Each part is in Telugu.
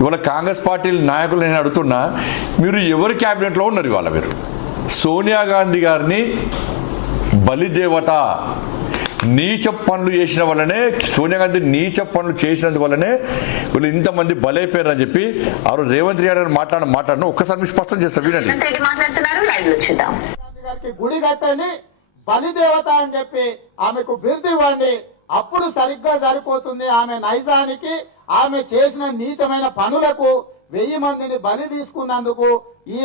ఇవాళ కాంగ్రెస్ పార్టీ నాయకులు నేను అడుగుతున్నా, మీరు ఎవరి క్యాబినెట్లో ఉన్నారు? ఇవాళ మీరు సోనియా గాంధీ గారిని బలిదేవత నీచ పనులు చేసిన వల్లనే, సోనియా గాంధీ నీచ పనులు చేసినందు వల్లనే వీళ్ళు ఇంతమంది బలైపోయారని చెప్పి ఆరు రేవంత్ రెడ్డి గారు మాట్లాడిన ఒక్కసారి మీరు స్పష్టం చేస్తారు. వినండి. గుడి కట్టండి, బలిదేవత అని చెప్పి ఆమెకు బిరుదు ఇవ్వండి, అప్పుడు సరిగ్గా సరిపోతుంది. ఆమె నైజానికి, ఆమె చేసిన నీచమైన పనులకు 1000 మందిని బలి తీసుకున్నందుకు ఈ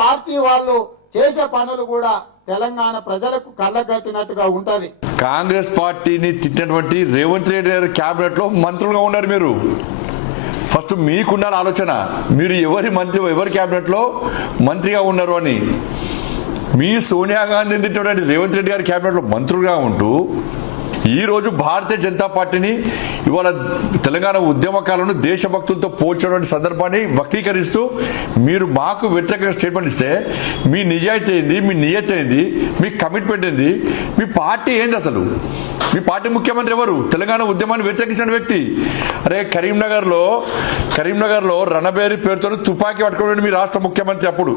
పార్టీ వాళ్ళు చేసే పనులు కూడా తెలంగాణ ప్రజలకు కళ్ళగట్టినట్టుగా ఉంటది. కాంగ్రెస్ పార్టీని తిట్టినటువంటి రేవంత్ రెడ్డి గారి క్యాబినెట్ లో మంత్రులుగా ఉన్నారు మీరు. ఫస్ట్ మీకున్న ఆలోచన, మీరు ఎవరి క్యాబినెట్ లో మంత్రిగా ఉన్నారు అని. మీ సోనియా గాంధీ తిట్టినటువంటి రేవంత్ రెడ్డి గారి క్యాబినెట్ లో మంత్రులుగా ఉంటూ ఈరోజు భారతీయ జనతా పార్టీని ఇవాళ తెలంగాణ ఉద్యమకాలను దేశభక్తులతో పోల్చినటువంటి సందర్భాన్ని వక్రీకరిస్తూ మీరు మాకు వ్యతిరేకంగా స్టేట్మెంట్ ఇస్తే మీ నిజాయితీ ఏంది, మీ నియత ఏంది, మీ కమిట్మెంట్ ఏంది, మీ పార్టీ ఏంది? అసలు మీ పార్టీ ముఖ్యమంత్రి ఎవరు? తెలంగాణ ఉద్యమాన్ని వ్యతిరేకించిన వ్యక్తి. అరే కరీంనగర్ లో రణబేరి పేరుతో తుపాకీ పట్టుకోండి మీ రాష్ట్ర ముఖ్యమంత్రి. అప్పుడు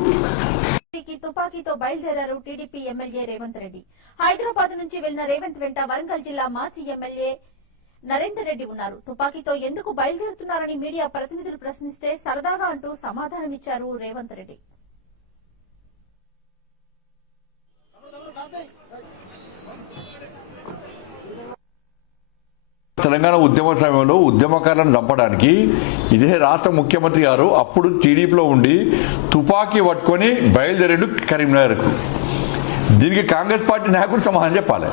తుపాకీతో బయలుదేరారు టీడీపీ ఎమ్మెల్యే రేవంత్ రెడ్డి. హైదరాబాద్ నుంచి వెళ్లిన రేవంత్ వెంట వరంగల్ జిల్లా మాజీ ఎమ్మెల్యే నరేందర్ రెడ్డి ఉన్నారు. తుపాకీతో ఎందుకు బయలుదేరుతున్నారని మీడియా ప్రతినిధులు ప్రశ్నిస్తే సరదాగా అంటూ సమాధానమిచ్చారు రేవంత్ రెడ్డి. తెలంగాణ ఉద్యమ సమయంలో ఉద్యమకారులను చంపడానికి ఇదే రాష్ట్ర ముఖ్యమంత్రి గారు అప్పుడు టీడీపీలో ఉండి తుపాకీ పట్టుకొని బయలుదేరాడు కరీంనగర్కు. దీనికి కాంగ్రెస్ పార్టీ నాయకుడు సమాధానం చెప్పాలి.